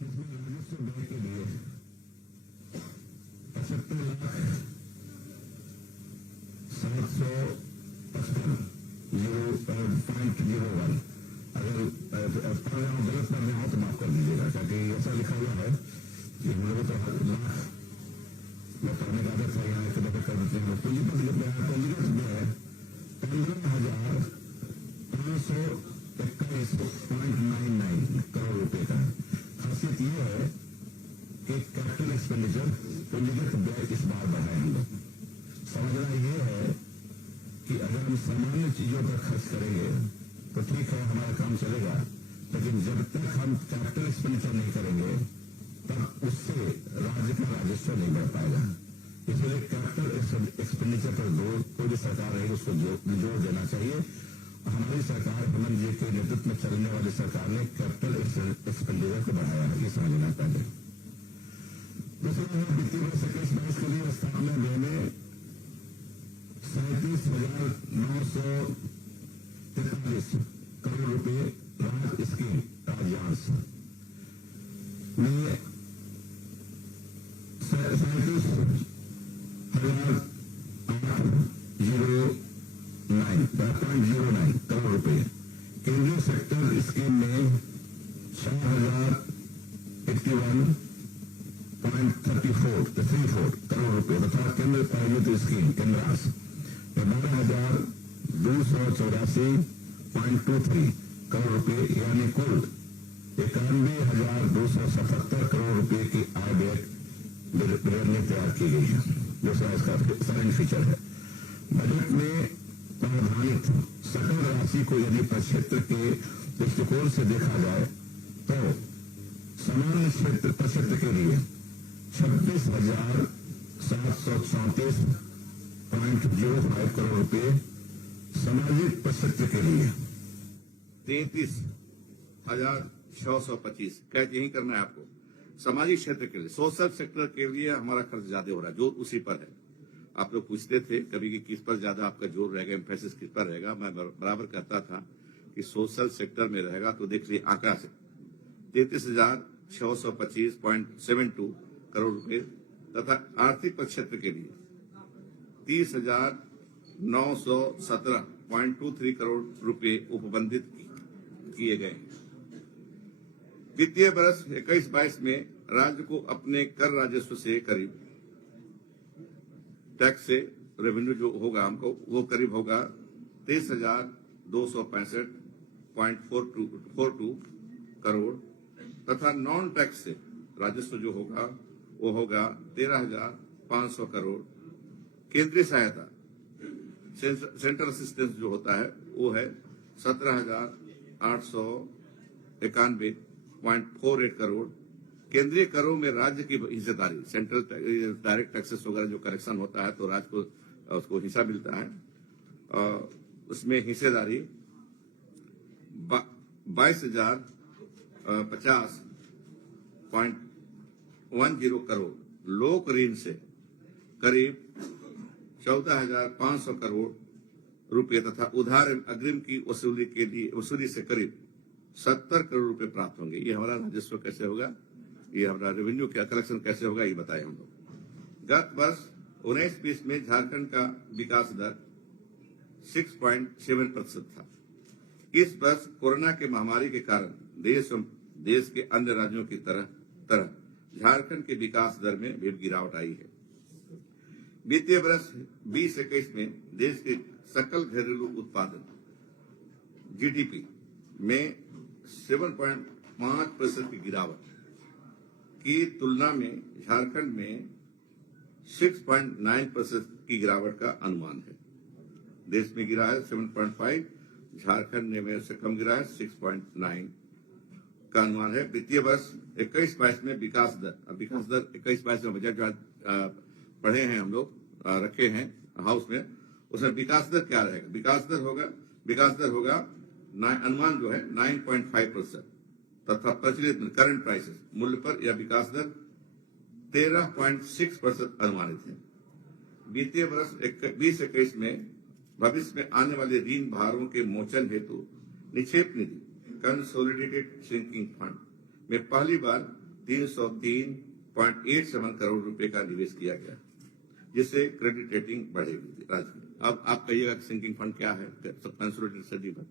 इसमें राजस्व व्यय के लिए 75,755,001। अगर पढ़ रहा हूँ गलत पढ़ रहा हूँ तो माफ कर दीजिएगा, क्योंकि ऐसा लिखा हुआ है कि हम लोग तो लाख में पढ़ने का आदत है, यहाँ एक दफे कर देते हैं। पूंजीगत व्यय 15,521.99 करोड़ रुपए का। खासियत यह है कि कैपिटल एक्सपेंडिचर पूंजीगत व्यय इस बार बढ़ाए हम लोग। समझना यह है कि अगर हम सामान्य चीजों पर खर्च करेंगे तो ठीक है, हमारा काम चलेगा, लेकिन जब तक हम कैपिटल एक्सपेंडिचर नहीं करेंगे तब उससे राज्य का राजस्व नहीं बढ़ पाएगा। इसलिए कैपिटल एक्सपेंडिचर पर कोई भी सरकार रहेगी उसको जोर देना चाहिए। हमारी सरकार, हेमंत जी के नेतृत्व में चलने वाली सरकार ने कैपिटल एक्सपेंडिचर को बढ़ाया है, ये समझना पहले। दूसरा, वित्तीय वर्ष 21-22 के लिए स्थापना व्यय में 37,943 करोड़ रुपए राज्य स्कीम राज्यांश में 37,809 करोड़ रुपए। केंद्रीय सेक्टर स्कीम में 6,081.34 करोड़ रुपए तथा केंद्र प्रायोजित स्कीम केंद्रास में 12,284.23 करोड़ रुपए, यानी कुल 91,277 करोड़ रुपए की आय व्यय तैयार की गई है, जो इसका साइलेंट फीचर है। बजट में प्रावधानित सकल राशि को यदि प्रक्षेत्र के दृष्टिकोण से देखा जाए तो सामान्य प्रक्षेत्र के लिए 26,734.05 करोड़ रुपए, सामाजिक प्रक्षेत्र के लिए 33,625। कैच यही करना है आपको। सामाजिक क्षेत्र के लिए, सोशल सेक्टर के लिए हमारा खर्च ज्यादा हो रहा है, जोर उसी पर है। आप लोग पूछते थे कभी कि किस पर ज्यादा आपका जोर रहेगा, एम्फेसिस किस पर रहेगा। मैं बराबर कहता था कि सोशल सेक्टर में रहेगा। तो देख लीजिए आंकड़ा से 33,625.72 करोड़ रुपए तथा आर्थिक प्रक्षेत्र के लिए 30,917.23 करोड़ रुपए उपबंधित किए गए। वित्तीय वर्ष 21-22 में राज्य को अपने कर राजस्व से करीब टैक्स से रेवेन्यू जो होगा हमको वो करीब होगा 23,265.42 करोड़ तथा नॉन टैक्स से राजस्व जो होगा वो होगा 13,500 करोड़। केंद्रीय सहायता सेंट्रल असिस्टेंस जो होता है वो है 17,891.48 करोड़। केंद्रीय करों में राज्य की हिस्सेदारी, सेंट्रल डायरेक्ट टैक्सेस वगैरह जो करेक्शन होता है तो राज्य को उसको हिस्सा मिलता है, उसमें हिस्सेदारी 22,050.10 करोड़। लोक ऋण से करीब 14,500 करोड़ रुपए तथा उधार अग्रिम की वसूली से करीब 70 करोड़ रुपए प्राप्त होंगे। ये हमारा राजस्व कैसे होगा, ये हमारा रेवेन्यू का कलेक्शन कैसे होगा, ये बताए हम लोग। गत वर्ष 19-20 में झारखंड का विकास दर 6.7% था। इस वर्ष कोरोना के महामारी के कारण देश के अन्य राज्यों की तरह झारखंड के विकास दर में भी गिरावट आई है। वित्तीय वर्ष 20-21 में देश के सकल घरेलू उत्पादन जीडीपी में 7.5% की गिरावट की तुलना में झारखंड में 6.9% की गिरावट का अनुमान है। देश में गिरा है 7.5, झारखंड में से कम गिरा है 6.9 का अनुमान है। वित्तीय वर्ष 21-22 में विकास दर 21-22 में बजट जो पढ़े हैं हम लोग, रखे हैं हाउस में, उसमें विकास दर क्या रहेगा? विकास दर होगा अनुमान जो है 9.5% तथा प्रचलित करंट प्राइसेस मूल्य पर यह विकास दर 13.6% अनुमानित है। वित्तीय वर्ष 20-21 में भविष्य में आने वाले ऋण भारों के मोचन हेतु निक्षेप निधि कंसोलिडेटेड श्रिंकिंग फंड में पहली बार 303.87 करोड़ रुपए का निवेश किया गया, जिससे क्रेडिट रेटिंग बढ़ेगी राज्य में। अब आप कहिएगा सिंकिंग फंड क्या है, कंसोलिडेटेड स्टडी फंड।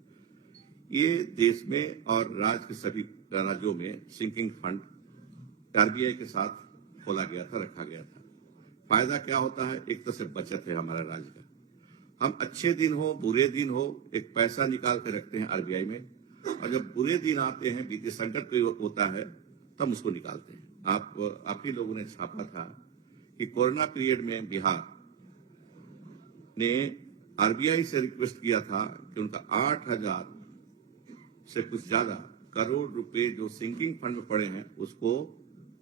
ये देश में और राज्य के सभी राज्यों में सिंकिंग फंड आरबीआई के साथ खोला गया था, रखा गया था। फायदा क्या होता है? एक तरह से बचत है हमारा राज्य का। हम अच्छे दिन हो बुरे दिन हो एक पैसा निकाल के रखते हैं आरबीआई में, और जब बुरे दिन आते हैं, वित्तीय संकट कोई होता है, तब उसको निकालते हैं। आप ही लोगों ने छापा था कि कोरोना पीरियड में बिहार ने आरबीआई से रिक्वेस्ट किया था कि उनका 8,000 से कुछ ज्यादा करोड़ रुपए जो सिंकिंग फंड में पड़े हैं उसको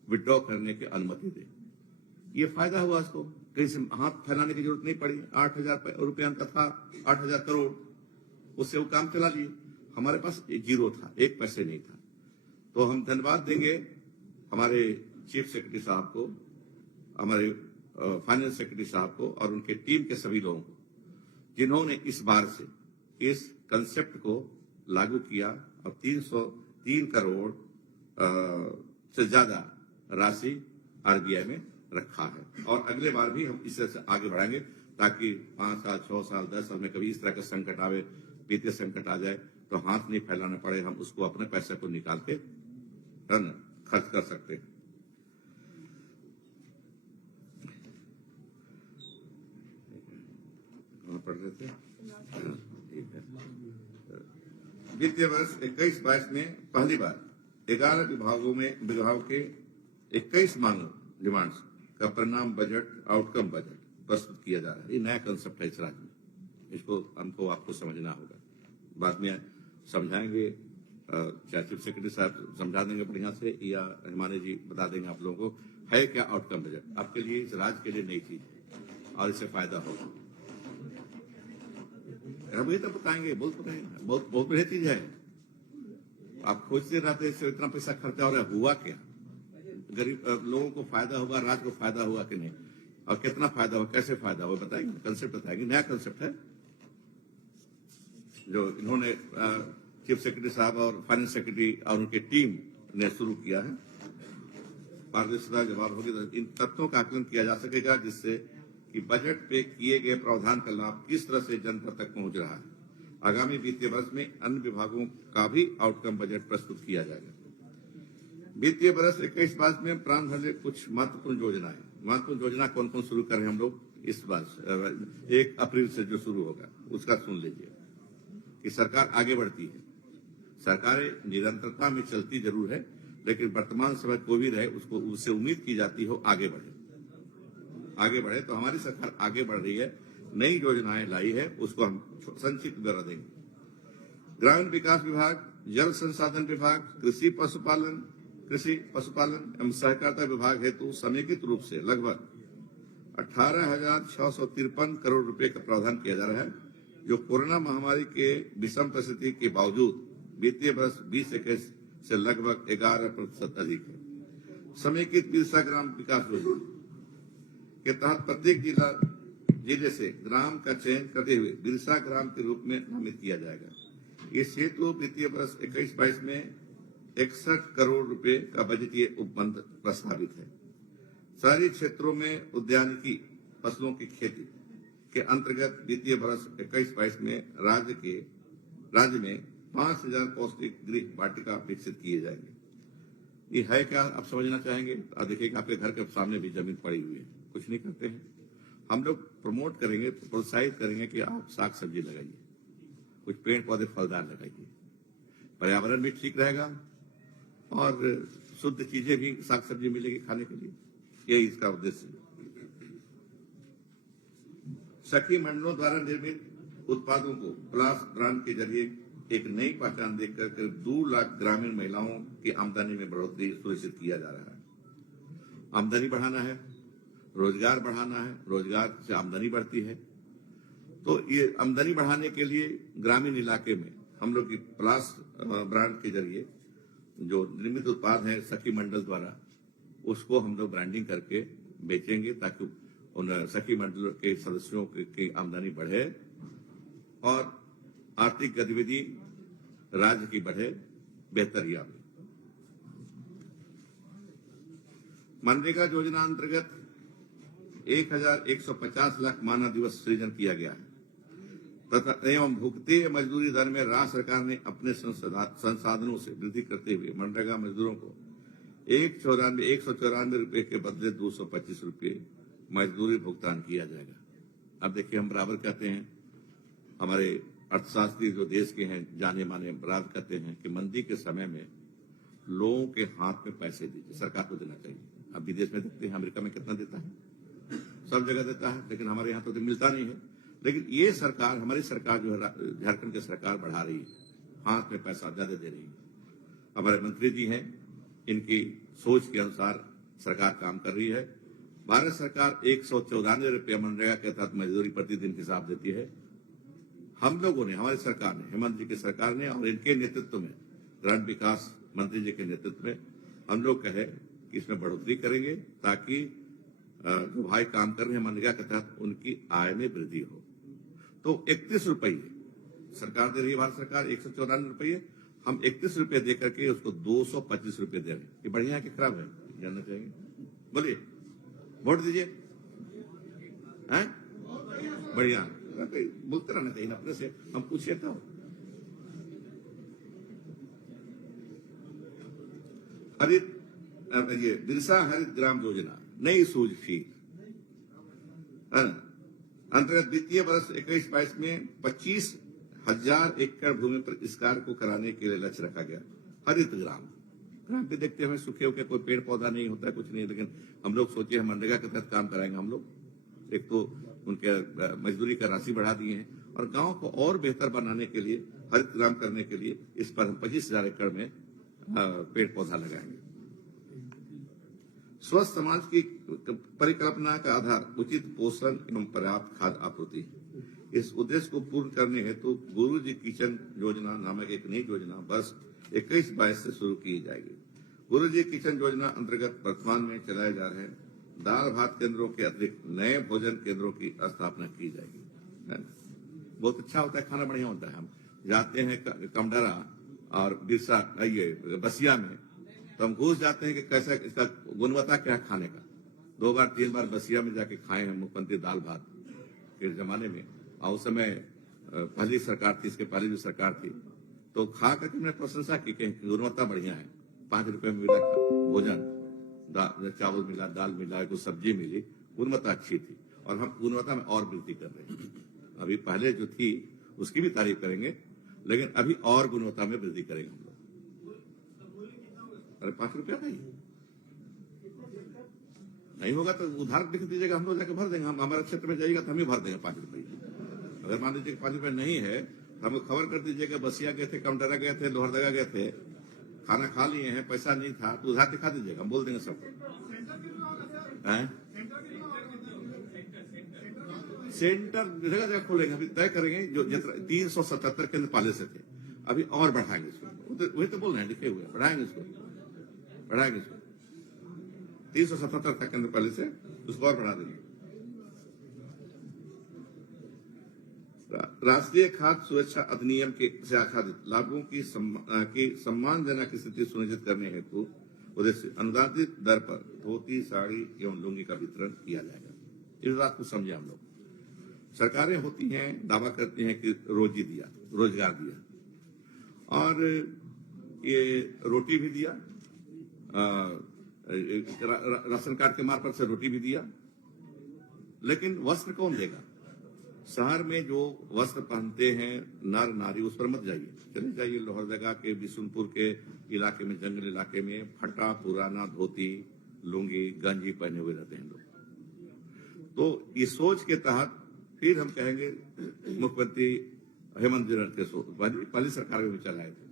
विड्रॉ करने की अनुमति दे। ये फायदा हुआ उसको, कहीं से हाथ फैलाने की जरूरत नहीं पड़ी। 8,000 रुपया उनका था, 8,000 करोड़, उससे वो काम चला लिए। हमारे पास जीरो था, 1 पैसे नहीं था। तो हम धन्यवाद देंगे हमारे चीफ सेक्रेटरी साहब को, हमारे फाइनेंस सेक्रेटरी साहब को और उनके टीम के सभी लोगों को, जिन्होंने इस बार से इस कंसेप्ट को लागू किया और 303 करोड़ से ज्यादा राशि आरबीआई में रखा है। और अगले बार भी हम इस तरह से आगे बढ़ाएंगे, ताकि 5 साल 6 साल 10 साल में कभी इस तरह का संकट आवे, वित्तीय संकट आ जाए, तो हाथ नहीं फैलाना पड़े, हम उसको अपने पैसे को निकाल के खर्च कर सकते हैं। पढ़ रहे थे, ठीक है। वित्तीय वर्ष 21-22 में पहली बार 11 विभागों के 21 मांगों डिमांड्स का परिणाम बजट, आउटकम बजट प्रस्तुत किया जा रहा है। ये नया कंसेप्ट है इस राज्य में, इसको हमको आपको समझना होगा। बाद में समझाएंगे, चाहे चीफ सेक्रेटरी साहब समझा देंगे बढ़िया से, या हिमानी जी बता देंगे आप लोगों को है क्या आउटकम बजट। आपके लिए, इस राज्य के लिए नई चीज है और इससे फायदा होगा। हम ये तो बताएंगे, बोल तो रहे हैं, बहुत बहुत बढ़िया चीज है। आप खोजते रहते हैं इतना पैसा खर्चा हो रहा है, हुआ क्या? गरीब लोगों को फायदा होगा, राज्य को फायदा हुआ कि नहीं, और कितना फायदा हुआ, कैसे फायदा हुआ, बताएंगे, कंसेप्ट बताएंगे। नया कंसेप्ट है जो इन्होंने चीफ सेक्रेटरी साहब और फाइनेंस सेक्रेटरी और उनकी टीम ने शुरू किया है। पारदर्शिता जवाब होगी तो इन तथ्यों का आकलन किया जा सकेगा, जिससे कि बजट पे किए गए प्रावधान का लाभ किस तरह से जनता तक पहुंच रहा है। आगामी वित्तीय वर्ष में अन्य विभागों का भी आउटकम बजट प्रस्तुत किया जाएगा। वित्तीय वर्ष 21-22 में प्रारंभ होने कुछ महत्वपूर्ण योजनाएं। महत्वपूर्ण योजना कौन कौन शुरू करें हम लोग इस वर्ष 1 अप्रैल से जो शुरू होगा उसका सुन लीजिए कि सरकार आगे बढ़ती है। सरकारें निरंतरता में चलती जरूर है, लेकिन वर्तमान समय कोई भी रहे उसको उससे उम्मीद की जाती हो आगे बढ़े। आगे बढ़े तो हमारी सरकार आगे बढ़ रही है, नई योजनाएं लाई है, उसको हम संक्षिप्त ब्यौरा देंगे। ग्रामीण विकास विभाग, जल संसाधन विभाग, कृषि पशुपालन एवं सहकारिता विभाग हेतु समेकित रूप से लगभग 18,653 करोड़ रुपए का प्रावधान किया जा रहा है, जो कोरोना महामारी के विषम परिस्थिति के बावजूद वित्तीय वर्ष 2021 से लगभग 11% अधिक है। समेकित बिरसा ग्राम विकास योजना के तहत प्रत्येक जिले से ग्राम का चयन करते हुए बिरसा ग्राम के रूप में नामित किया जाएगा। इस हेतु वित्तीय वर्ष 21-22 में 61 करोड़ रुपए का बजटीय उपबंध प्रस्तावित है। शहरी क्षेत्रों में उद्यानिकी फसलों की खेती के अंतर्गत वित्तीय वर्ष 21-22 में राज्य में 5,000 पौष्टिक गृह वाटिका विकसित किए जाएंगे। ये है क्या, आप समझना चाहेंगे? देखिएगा आपके घर के सामने भी जमीन पड़ी हुई है, कुछ नहीं करते हैं। हम लोग प्रमोट करेंगे, प्रोत्साहित करेंगे कि आप साग सब्जी लगाइए, कुछ पेड़ पौधे फलदार लगाइए, पर्यावरण भी ठीक रहेगा और शुद्ध चीजें भी, साग सब्जी मिलेगी खाने के लिए। यही इसका उद्देश्य है। सखी मंडलों द्वारा निर्मित उत्पादों को प्लास ब्रांड के जरिए एक नई पहचान देकर करीब 2 लाख ग्रामीण महिलाओं की आमदनी में बढ़ोतरी सुनिश्चित किया जा रहा है। आमदनी बढ़ाना है, रोजगार बढ़ाना है, रोजगार से आमदनी बढ़ती है। तो ये आमदनी बढ़ाने के लिए ग्रामीण इलाके में हम लोग की प्लास ब्रांड के जरिए जो निर्मित उत्पाद है सखी मंडल द्वारा, उसको हम लोग ब्रांडिंग करके बेचेंगे, ताकि उन सखी मंडल के सदस्यों की आमदनी बढ़े और आर्थिक गतिविधि राज्य की बढ़े, बेहतर आवे। मनरेगा योजना अंतर्गत 1150 लाख मानव दिवस सृजन किया गया है तथा एवं भुगते मजदूरी दर में राज्य सरकार ने अपने संसाधनों से वृद्धि करते हुए मनरेगा मजदूरों को 194 रुपए के बदले 225 रुपए मजदूरी भुगतान किया जाएगा। अब देखिए, हम बराबर कहते हैं, हमारे अर्थशास्त्री जो देश के हैं जाने माने बराबर कहते हैं कि मंदी के समय में लोगों के हाथ में पैसे दीजिए, सरकार को देना चाहिए। अब विदेश में देखते हैं, अमेरिका में कितना देता है, सब जगह देता है, लेकिन हमारे यहाँ तो मिलता नहीं है। लेकिन ये सरकार, हमारी सरकार जो है, झारखंड की सरकार बढ़ा रही है, हाथ में पैसा ज्यादा दे रही है। हमारे मंत्री जी हैं, इनकी सोच के अनुसार सरकार काम कर रही है। भारत सरकार 194 रुपये मनरेगा के तहत मजदूरी प्रतिदिन हिसाब देती है। हम लोगों ने, हमारी सरकार ने, हेमंत जी की सरकार ने और इनके नेतृत्व में, ग्रामीण विकास मंत्री जी के नेतृत्व में हम लोग कहे कि इसमें बढ़ोतरी करेंगे ताकि जो भाई काम कर रहे हैं मनरेगा के तहत उनकी आय में वृद्धि हो। तो 31 रुपये सरकार दे रही है, भारत सरकार 194 रुपये, हम 31 रुपये दे करके उसको 225 रुपये दे रहे हैं। ये बढ़िया है कि खराब है, जानना चाहेंगे? बोलिए, वोट दीजिए। हैं? बढ़िया, बोलते रहना चाहिए अपने से, हम पूछिए तो। हरित, ये बिरसा हरित ग्राम योजना नई सूझ फीस अंतर्गत वित्तीय वर्ष 21-22 में 25,000 एकड़ भूमि पर इस कार्य को कराने के लिए लक्ष्य रखा गया। हरित ग्राम पे देखते हैं सूखे हुए कोई पेड़ पौधा नहीं होता है, कुछ नहीं, लेकिन हम लोग सोचे हम मनरेगा के तहत काम कराएंगे। हम लोग एक तो उनके मजदूरी का राशि बढ़ा दिए हैं और गांव को और बेहतर बनाने के लिए, हरित ग्राम करने के लिए इस पर हम 25,000 एकड़ में पेड़ पौधा लगाएंगे। स्वस्थ समाज की परिकल्पना का आधार उचित पोषण एवं पर्याप्त खाद्य आपूर्ति। इस उद्देश्य को पूर्ण करने हेतु गुरुजी किचन योजना नामक एक नई योजना वर्ष 21-22 से शुरू की जाएगी। गुरुजी किचन योजना अंतर्गत वर्तमान में चलाए जा रहे दाल भात केंद्रों के अतिरिक्त नए भोजन केंद्रों की स्थापना की जाएगी। बहुत अच्छा होता है, खाना बढ़िया होता है। हम जाते हैं कमडरा और बिरसा, ये बसिया में, तो हम घुस जाते हैं कि कैसा इसका गुणवत्ता क्या खाने का। 2 बार 3 बार बसिया में जाके खाए हैं मुख्यमंत्री दाल भात के जमाने में, और उस समय पहली सरकार थी, इसके पहले जो सरकार थी, तो खा करके मैंने प्रशंसा की कि गुणवत्ता बढ़िया है। 5 रुपए में मिला भोजन, चावल मिला, दाल मिला, कुछ सब्जी मिली, गुणवत्ता अच्छी थी और हम गुणवत्ता में और वृद्धि कर रहे हैं। अभी पहले जो थी उसकी भी तारीफ करेंगे, लेकिन अभी और गुणवत्ता में वृद्धि करेंगे हम लोग। अरे 5 रुपया नहीं होगा तो उधार लिख दीजिएगा, हम लोग जाके भर देंगे। हम हमारे क्षेत्र में जाइएगा तो हम ही भर देंगे 5 रुपये। अगर मान लीजिए 5 रुपये नहीं है तो हमें खबर कर दीजिएगा, बसिया गए थे, कमडरा गए थे, लोहरदगा गए थे, खाना खा लिए हैं, पैसा नहीं था, तो उधार दिखा दीजिएगा, हम बोल देंगे सबको। सेंटर जगह जगह खोलेंगे, अभी तय करेंगे। जो 377 केंद्र पहले से थे, अभी और बढ़ाएंगे इसको। वही तो बोल रहे हैं, लिखे हुए बढ़ाएंगे इसको, 377 था केंद्र पहले से, उसको और बढ़ा देंगे। राष्ट्रीय खाद्य सुरक्षा अधिनियम के से आच्छादित लाभों की सम्मानजनक स्थिति सुनिश्चित करने हेतु उद्देश्य अनुदानित दर पर धोती, साड़ी एवं लुंगी का वितरण किया जाएगा। इस बात को समझे हम लोग। सरकारें होती हैं, दावा करती हैं कि रोजगार दिया, और ये रोटी भी दिया, राशन कार्ड के मार्फत से रोटी भी दिया, लेकिन वस्त्र कौन देगा? शहर में जो वस्त्र पहनते हैं नर नारी, उस पर मत जाइए। चले जाइए लोहरदगा के, बिशुनपुर के इलाके में, जंगल इलाके में फटा पुराना धोती, लुंगी, गंजी पहने हुए रहते हैं लोग। तो इस सोच के तहत फिर हम कहेंगे, मुख्यमंत्री हेमंत जी के सोच पहली सरकार में भी चलाए थे,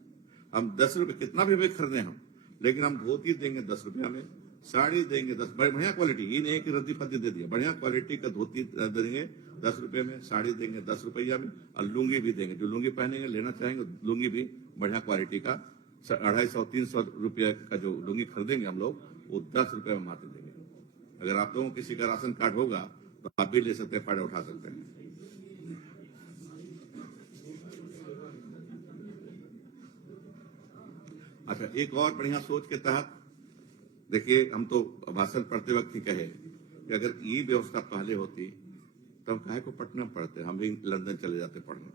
हम 10 रुपए कितना भी खरीदें हम, लेकिन हम धोती देंगे 10 रुपया में, साड़ी देंगे 10, बढ़िया क्वालिटी, ये नहीं कि रद्दी फद्दी दे दिया, बढ़िया क्वालिटी का धोती देंगे 10 रुपये में, साड़ी देंगे 10 रुपया में, और लुंगी भी देंगे। जो लुंगी पहनेंगे, लेना चाहेंगे, लुंगी भी बढ़िया क्वालिटी का 250-300 रुपये का जो लुंगी खरीदेंगे हम लोग, वो 10 रुपये में मात्र देंगे। अगर आप लोगों किसी का राशन कार्ड होगा तो आप भी ले सकते हैं, फायदा उठा सकते हैं। अच्छा, एक और बढ़िया सोच के तहत देखिए, हम तो भाषण पढ़ते वक्त ही कहे कि अगर ये व्यवस्था पहले होती तो हम काहे को पटना पढ़ते, हम भी लंदन चले जाते पढ़ने।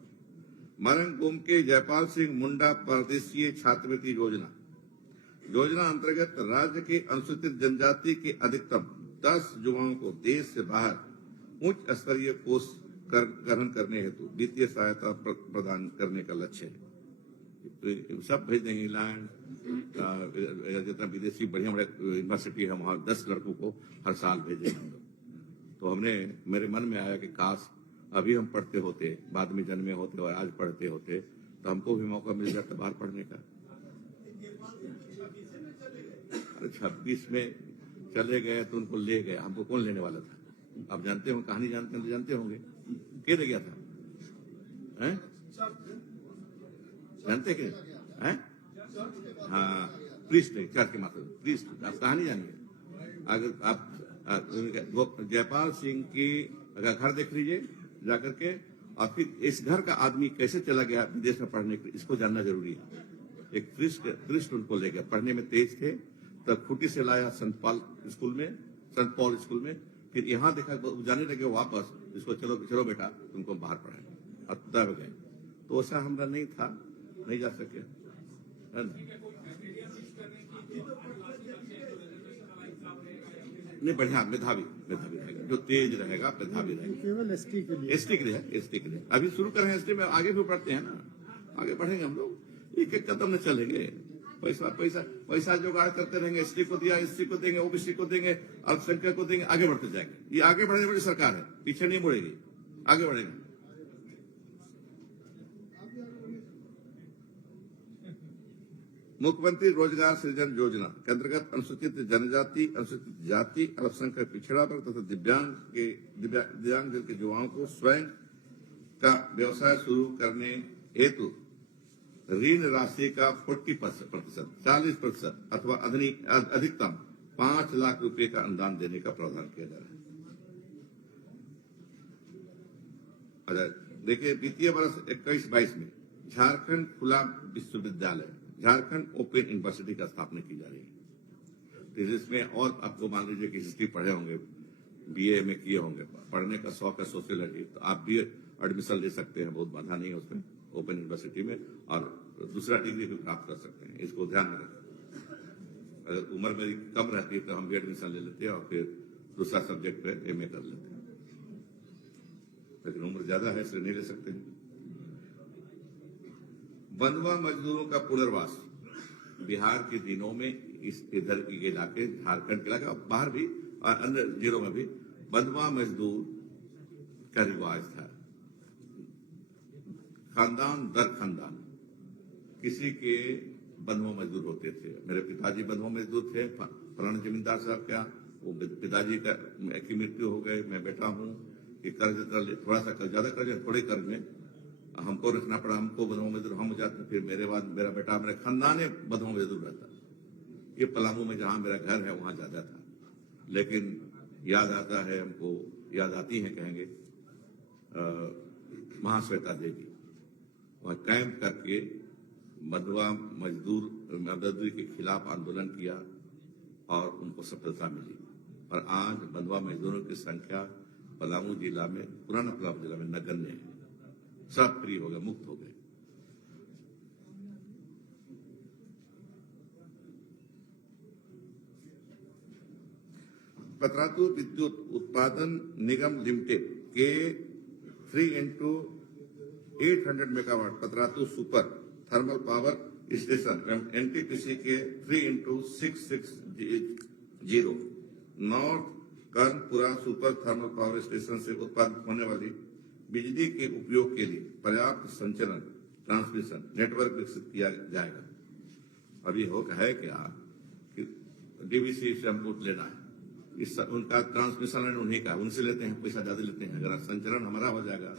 मरंगबूम के जयपाल सिंह मुंडा परदेशीय छात्रवृत्ति योजना अंतर्गत राज्य के अनुसूचित जनजाति के अधिकतम 10 युवाओं को देश से बाहर उच्च स्तरीय कोर्स ग्रहण करने हेतु वित्तीय सहायता प्रदान करने का लक्ष्य है। तो सब भेज देंगे इंग्लैंड, जितना विदेशी बढ़िया बढ़िया यूनिवर्सिटी है वहां 10 लड़कों को हर साल भेजेंगे हम लोग। तो मेरे मन में आया कि काश अभी हम पढ़ते होते, बाद में जन्मे होते और आज पढ़ते होते तो हमको भी मौका मिल जाता बाहर पढ़ने का। 26 में चले गए तो उनको ले गए, हमको कौन लेने वाला था? आप जानते हो, कहानी जानते होंगे, के ले गया था? हैं? जानते कि हैं? हाँ, प्रीस्ट, चर्च के मात्र प्रीस्ट। आप कहानी जानिए। अगर आप जयपाल सिंह की अगर घर देख लीजिए जाकर के, और फिर इस घर का आदमी कैसे चला गया विदेश में पढ़ने के लिए, इसको जानना जरूरी है। एक प्रीस्ट उनको ले गया, पढ़ने में तेज थे, तब खूटी से लाया सेंट पॉल स्कूल में, फिर यहाँ देखा जाने लगे वापस, इसको चलो बेटा तुमको बाहर पढ़ाए, और तब गए। तो ऐसा हमारा नहीं था, नहीं जा सके, है ना? नहीं, बढ़िया मेधावी रहेगा, जो तेज रहेगा मेधावी रहेगा। केवल एसटी के लिए अभी शुरू करें एसटी में, आगे भी बढ़ते हैं ना, आगे बढ़ेंगे हम लोग, एक एक कदम न चलेंगे। पैसा जुगाड़ करते रहेंगे, एसटी को दिया, एससी को देंगे, ओबीसी को देंगे, अल्पसंख्यक को देंगे, आगे बढ़ते जाएंगे। ये आगे बढ़ने वाली सरकार है, पीछे नहीं मुड़ेगी, आगे बढ़ेगा। मुख्यमंत्री रोजगार सृजन योजना के अंतर्गत अनुसूचित जनजाति, अनुसूचित जाति, अल्पसंख्यक पिछड़ा वर्ग तथा दिव्यांग जन के युवाओं को स्वयं का व्यवसाय शुरू करने हेतु ऋण राशि का 40%, 40% अथवा अधिकतम 5 लाख रुपए का अनुदान देने का प्रावधान किया जा रहा है। देखिए, वित्तीय वर्ष 21-22 में झारखंड खुला विश्वविद्यालय, झारखंड ओपन यूनिवर्सिटी का स्थापना की जा रही है। तो इसमें और आपको मान लीजिए कि हिस्ट्री पढ़े होंगे, बीए में किए होंगे, पढ़ने का शौक है सोशियोलॉजी, तो आप भी एडमिशन ले सकते हैं, बहुत बाधा नहीं है उसमें, ओपन यूनिवर्सिटी में, और दूसरा डिग्री भी प्राप्त कर सकते हैं। इसको ध्यान में रखें। अगर उम्र मेरी कम रहती है तो हम भी एडमिशन ले लेते हैं और फिर दूसरा सब्जेक्ट पे एमए कर लेते हैं, लेकिन उम्र ज्यादा है इसलिए नहीं ले सकते हैं। बंधुआ मजदूरों का पुनर्वास बिहार के दिनों में इधर के इलाके, झारखंड के इलाके, बाहर भी और अन्य जिलों में भी बंधुआ मजदूर का रिवाज था। खानदान दर खानदान किसी के बंधुआ मजदूर होते थे। मेरे पिताजी बंधुआ मजदूर थे, फलाना जमींदार साहब क्या, वो पिताजी की मृत्यु हो गई, मैं बेटा हूं कि कर्ज थोड़ा सा कर्ज, ज्यादा कर्ज थोड़े कर्ज में हमको रखना पड़ा, हमको बंधुआ मजदूर हम हो जाते, फिर मेरे बाद मेरा बेटा, मेरे खानदान बंधुआ मजदूर रहता। ये पलामू में जहां मेरा घर है वहां ज्यादा था, लेकिन याद आता है हमको, याद आती है कहेंगे महाश्वेता देवी, वह कैंप करके बंधुआ मजदूरी के खिलाफ आंदोलन किया और उनको सफलता मिली। और आज बंधुआ मजदूरों की संख्या पलामू जिला में, पुराना पलामू जिला में नगण्य है। सब फ्री हो गए, मुक्त हो गए। पतरातू विद्युत उत्पादन निगम लिमिटेड के 3x800 megawatt Patratu super thermal power station एवं एनटीपीसी के 3x660 north Karanpura super thermal power station से उत्पादित होने वाली बिजली के उपयोग के लिए पर्याप्त संचरण ट्रांसमिशन नेटवर्क विकसित किया जाएगा। अभी है क्या कि डीवीसी से हमको लेना है, इस उनका ट्रांसमिशन लाइन उन्हीं का, उनसे लेते हैं, पैसा ज्यादा लेते हैं। अगर संचरण हमारा हो जाएगा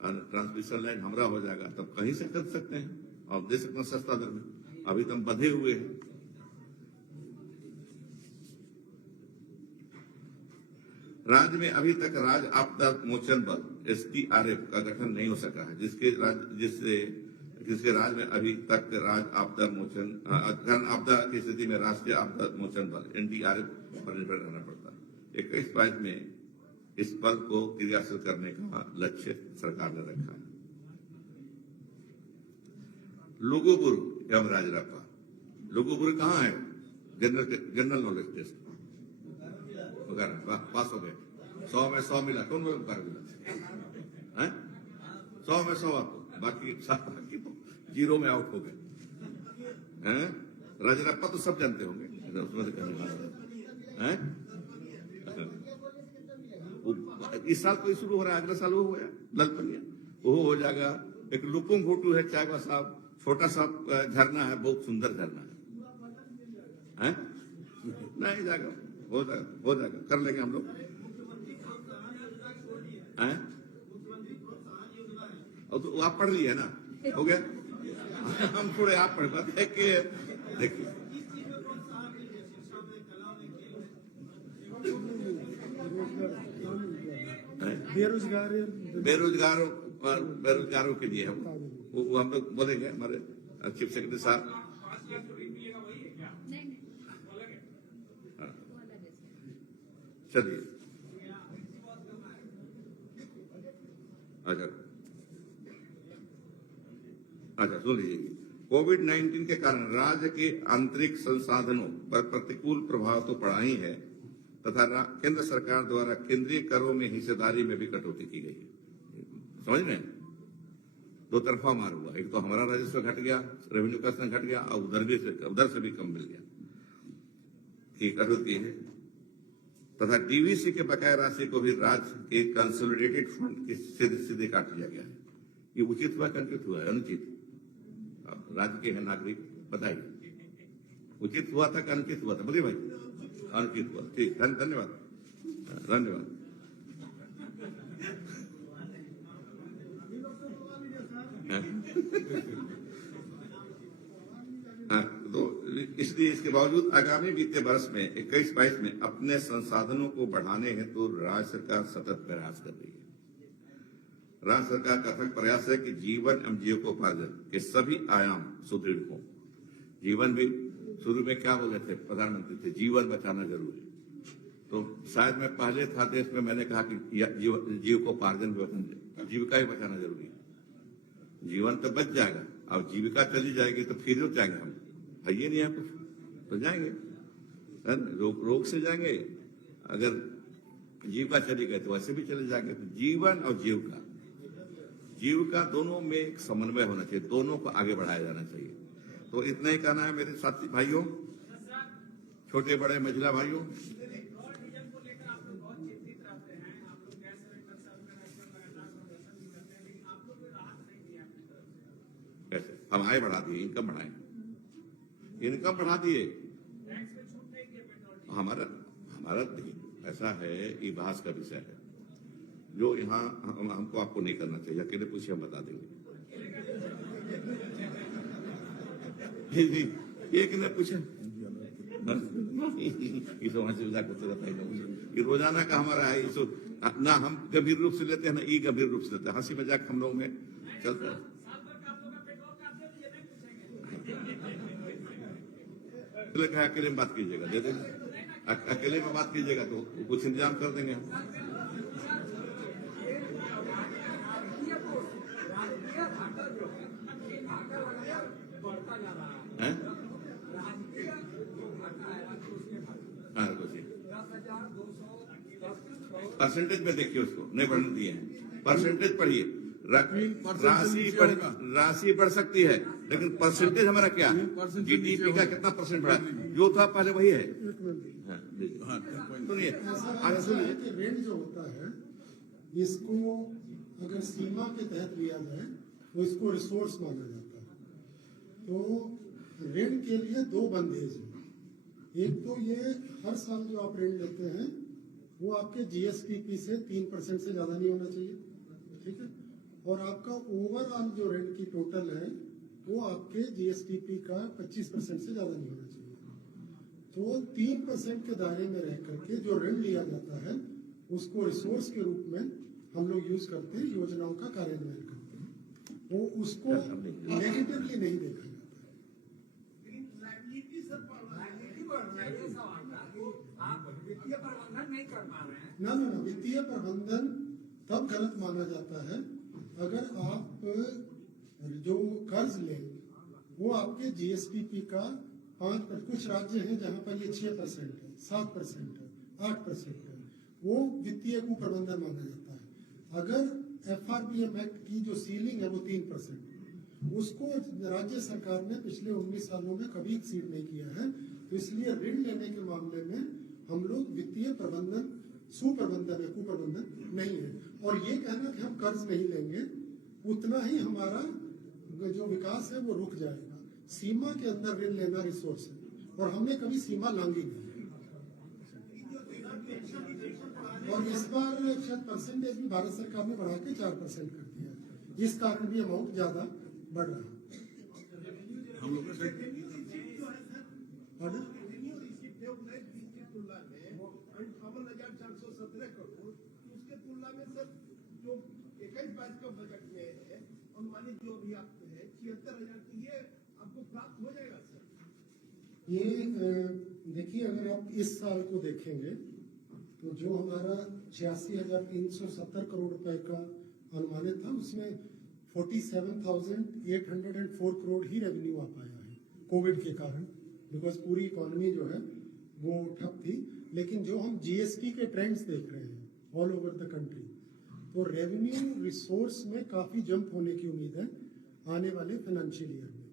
और ट्रांसमिशन लाइन हमारा हो जाएगा तब कहीं से कर सकते हैं और दे सकते हैं सस्ता दर में। अभी तो हम बंधे हुए हैं। राज्य में अभी तक राज्य आपदा मोचन बल SDRF का गठन नहीं हो सका है, जिससे जिसके राज्य में अभी तक राज्य आपदा मोचन घन आपदा की स्थिति में राष्ट्रीय आपदा मोचन बल NDRF पर निर्भर रहना पड़ता है। 21-22 में इस बल को क्रियाशील करने का लक्ष्य सरकार ने रखा है। लुगुबुरु एवं राजरप्पा, लुगुबुरु कहाँ है? जनरल नॉलेज टेस्ट वगैरह पास हो गए। 100 में 100 मिला, कौन मिला? 100 में 100 आपको, बाकी तो जीरो में आउट हो गए। राजरप्पा तो सब जानते होंगे, उसमें से कहने इस साल कोई शुरू हो रहा है, अगले साल वो हो गया ललपनिया, वो हो जाएगा। एक लुपुंग घोटू है चायवा साहब, छोटा सा झरना है, बहुत सुंदर झरना है। नहीं जाएगा, हो जाएगा, कर लेंगे हम लोग। तो आप पढ़ लिए ना, हो गया। हम थोड़े आप पढ़ पाते कि देखिए बेरोजगारों के लिए है वो हम लोग बोलेंगे हमारे चीफ सेक्रेटरी साहब। चलिए अच्छा सुन लीजिए। कोविड-19 के कारण राज्य के आंतरिक संसाधनों पर प्रतिकूल प्रभाव तो पड़ा ही है, तथा केंद्र सरकार द्वारा केंद्रीय करों में हिस्सेदारी में भी कटौती की गई है। समझ रहे हैं? दो तरफा मार हुआ, एक तो हमारा राजस्व घट गया, रेवेन्यू का स्तर घट गया, और उधर से भी कम मिल गया। ये कटौती है। तथा डीवीसी के बकाया राशि को भी राज्य के कंसोलिडेटेड फंड के सीधे काट दिया गया है। ये उचित हुआ, अनुचित हुआ, अनुचित? राज्य के हैं नागरिक, बताइए उचित हुआ था कि अनुचित हुआ था? बोलिए भाई, अनुचित हुआ। ठीक, धन्यवाद धन्यवाद। तो इसलिए इसके बावजूद आगामी वित्तीय वर्ष में 21-22 में अपने संसाधनों को बढ़ाने हेतु तो राज्य सरकार सतत प्रयास कर रही है। राज्य सरकार का अथक प्रयास है कि जीवन एवं जीविकोपार्जन के सभी आयाम सुदृढ़ हों। जीवन भी शुरू में क्या बोले थे प्रधानमंत्री थे, जीवन बचाना जरूरी। तो शायद मैं पहले था देश में, मैंने कहा कि जीविकोपार्जन भी जीविका ही बचाना जरूरी है। जीवन तो बच जाएगा, अब जीविका चली जाएगी तो फिर जाएंगे हम, है ये नहीं है कुछ तो जाएंगे, रोग से जाएंगे। अगर जीविका चली गई तो वैसे भी चले जाएंगे। तो जीवन और जीविका दोनों में एक समन्वय होना चाहिए, दोनों को आगे बढ़ाया जाना चाहिए। तो इतना ही कहना है मेरे साथी भाइयों, छोटे बड़े महिला भाइयों। कैसे हम आय बढ़ा दिए, इनकम बढ़ा दिए। हमारा ऐसा है, ये बहस का विषय है जो यहाँ हमको आपको नहीं करना चाहिए। अकेले पूछिए, हम बता देंगे। एक ने पूछा इस सुविधा करते रहता है कि रोजाना का हमारा है, इसो ना हम गंभीर रूप से लेते हैं ना ये गंभीर रूप से लेते हैं। हंसी मजाक हम लोग में चलता है। अकेले में बात कीजिएगा, दे देंगे। अकेले में बात कीजिएगा तो कुछ इंतजाम कर देंगे हम। परसेंटेज में देखिए, उसको नहीं बढ़ने दिए हैं। परसेंटेज पढ़िए, राशि बढ़ सकती है, लेकिन परसेंटेज हमारा क्या है? जीडीपी का कितना परसेंट बढ़ा? जो था पहले वही है। सुनिए, ऋण जो होता है इसको अगर सीमा के तहत लिया जाए तो इसको रिसोर्स माना जाता है। तो ऋण के लिए दो बंदेज हैं। एक तो ये हर साल जो आप ऋण लेते हैं वो आपके जीएसटीपी से 3% से ज्यादा नहीं होना चाहिए, ठीक है। और आपका ओवरऑल जो ऋण की टोटल है वो आपके जीएसटीपी का 25% से ज्यादा नहीं होना चाहिए। तो 3% के दायरे में रह करके जो ऋण लिया जाता है उसको रिसोर्स के रूप में हम लोग यूज करते हैं, योजनाओं का कार्यान्वयन करते हैं। वो उसको नेगेटिवली नहीं देखा जाता। वित्तीय प्रबंधन नहीं कर पा रहे हैं। ना वित्तीय प्रबंधन तब गलत माना जाता है अगर आप जो कर्ज लें वो आपके जीएसडीपी का 5%, कुछ राज्य हैं जहां पर ये 6% है, 7% है, 8% है, वो वित्तीय कुप्रबंधन माना जाता है। अगर एफआरबीएम एक्ट की जो सीलिंग है वो 3%, उसको राज्य सरकार ने पिछले 19 सालों में कभी एक्सीड नहीं किया है, तो इसलिए ऋण लेने के मामले में हम लोग वित्तीय प्रबंधन सुप्रबंधन है, कुप्रबंधन नहीं है। और ये कहना कि हम कर्ज नहीं लेंगे, उतना ही हमारा जो विकास है वो रुक जाएगा। सीमा के अंदर ऋण लेना रिसोर्स है, और हमने कभी सीमा लांगी नहीं। और इस बार शायद परसेंटेज भी भारत सरकार ने बढ़ा के 4% कर दिया, जिस कारण भी अमाउंट ज्यादा बढ़ रहा है। हम लोग से ऑर्डर 58,417 करोड़, उसके तुलना में सर जो 21-22 का बजट में है, अनुमानित जो अभी आपको है 76,000, ये आपको प्राप्त हो जाएगा सर। ये देखिए, अगर आप इस साल को देखेंगे तो जो हमारा 86,370 करोड़ रुपए का अनुमानित था, उसमें 47,804 करोड़ ही रेवेन्यू आ पाया है कोविड के कारण, बिकॉज पूरी इकोनॉमी जो है वो ठप थी। लेकिन जो हम जीएसटी के ट्रेंड्स देख रहे हैं ऑल ओवर द कंट्री, तो रेवेन्यू रिसोर्स में काफी जंप होने की उम्मीद है आने वाले फाइनेंशियल ईयर में।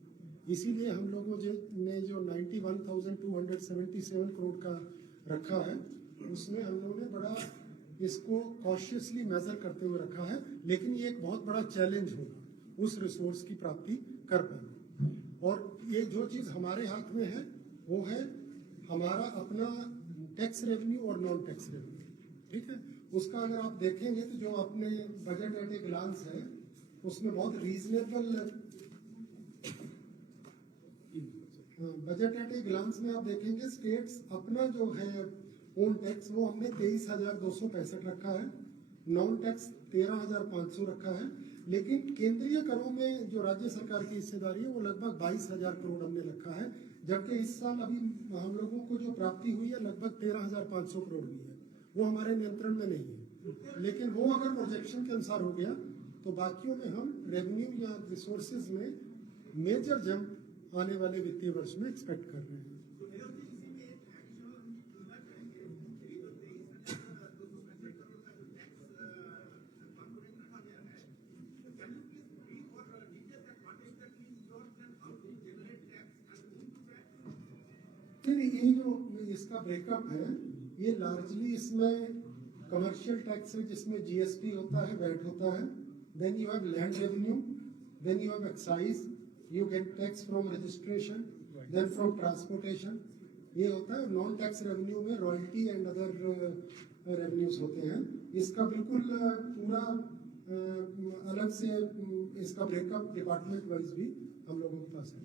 इसीलिए हम लोगों ने जो 91,277 करोड़ का रखा है, उसमें हम लोगों ने बड़ा इसको कॉशियसली मेजर करते हुए रखा है। लेकिन ये एक बहुत बड़ा चैलेंज होगा उस रिसोर्स की प्राप्ति कर पाना। और ये जो चीज हमारे हाथ में है वो है हमारा अपना टैक्स रेवेन्यू और नॉन टैक्स रेवेन्यू, ठीक है। उसका अगर आप देखेंगे तो जो अपने बजट एट ए ग्लांस है, उसमें बहुत reasonable budget at a glance में आप देखेंगे स्टेट्स अपना जो है ओन टैक्स वो हमने 23,265 रखा है, नॉन टैक्स 13,500 रखा है। लेकिन केंद्रीय करों में जो राज्य सरकार की हिस्सेदारी है वो लगभग 22,000 करोड़ हमने रखा है, जबकि इस साल अभी हम लोगों को जो प्राप्ति हुई है लगभग 13,500 करोड़ हुई है। वो हमारे नियंत्रण में नहीं है, लेकिन वो अगर प्रोजेक्शन के अनुसार हो गया तो बाकियों में हम रेवेन्यू या रिसोर्सेज में मेजर जंप आने वाले वित्तीय वर्ष में एक्सपेक्ट कर रहे हैं। ये जो इसका ब्रेकअप है, ये लार्जली इसमें कमर्शियल टैक्स है जिसमें जीएसटी होता है, वैट होता है, then you have land revenue, then you have excise, you get tax from registration, then from transportation, ये होता है। नॉन टैक्स रेवेन्यू में रॉयल्टी एंड अदर रेवेन्यूज होते हैं। इसका बिल्कुल पूरा अलग से इसका ब्रेकअप डिपार्टमेंट वाइज भी हम लोगों के पास है।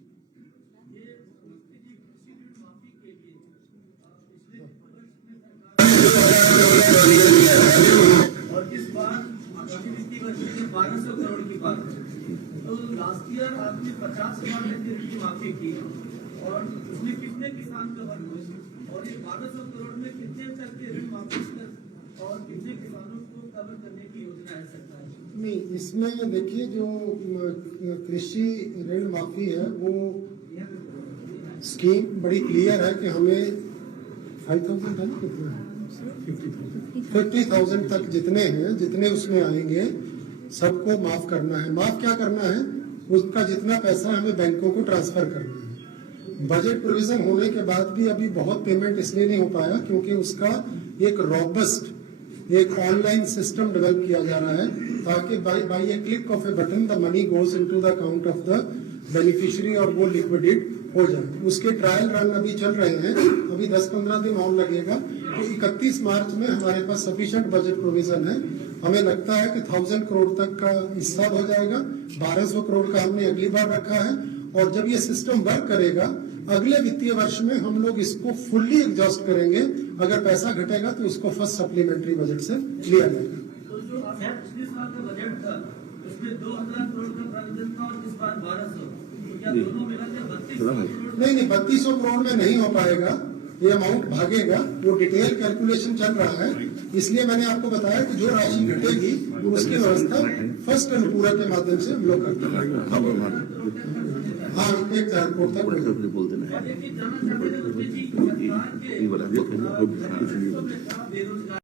और इस बार वित्तीय वर्ष में 1200 करोड़ की बात है, तो लास्ट ईयर आपने 50 हजार ऋण की माफी की, और उसमें कितने किसान कवर हुए, और ये 1200 करोड़ में कितने तक के ऋण माफी और कितने किसानों को कवर करने की योजना है सरकार की? नहीं, इसमें देखिए जो कृषि ऋण माफी है वो स्कीम बड़ी क्लियर है कि हमें 50,000 तक जितने हैं, जितने उसमें आएंगे सबको माफ करना है। माफ क्या करना है, उसका जितना पैसा हमें बैंकों को ट्रांसफर करना है। बजट प्रोविजन होने के बाद भी अभी बहुत पेमेंट इसलिए नहीं हो पाया क्योंकि उसका एक रॉबस्ट एक ऑनलाइन सिस्टम डेवलप किया जा रहा है ताकि by a click of a button the money goes into the account of the beneficiary और वो लिक्विडेट हो जाए। उसके ट्रायल रन अभी चल रहे हैं, अभी 10-15 दिन और लगेगा। तो 31 मार्च में हमारे पास सफिशिएंट बजट प्रोविजन है। हमें लगता है कि 1000 करोड़ तक का हिस्सा हो जाएगा। 1200 करोड़ का हमने अगली बार रखा है, और जब ये सिस्टम वर्क करेगा अगले वित्तीय वर्ष में हम लोग इसको फुल्ली एग्जॉस्ट करेंगे। अगर पैसा घटेगा तो इसको फर्स्ट सप्लीमेंट्री बजट से लिया जाएगा। तो जो पिछले साल का बजट था उसमें 2000 करोड़ का प्रावधान या दोनों मिला के 3200 नहीं 3200 करोड़ में नहीं हो पाएगा, ये अमाउंट भागेगा, वो डिटेल कैलकुलेशन चल रहा है। इसलिए मैंने आपको बताया कि जो राशि घटेगी उसकी व्यवस्था फर्स्ट अनुपूरक के माध्यम से हम लोग करते हैं। हाँ, 1,000 करोड़ तक बोलते ना और एक चीज जानना चाहते थे जी, सरकार के ये बोला बेरोजगार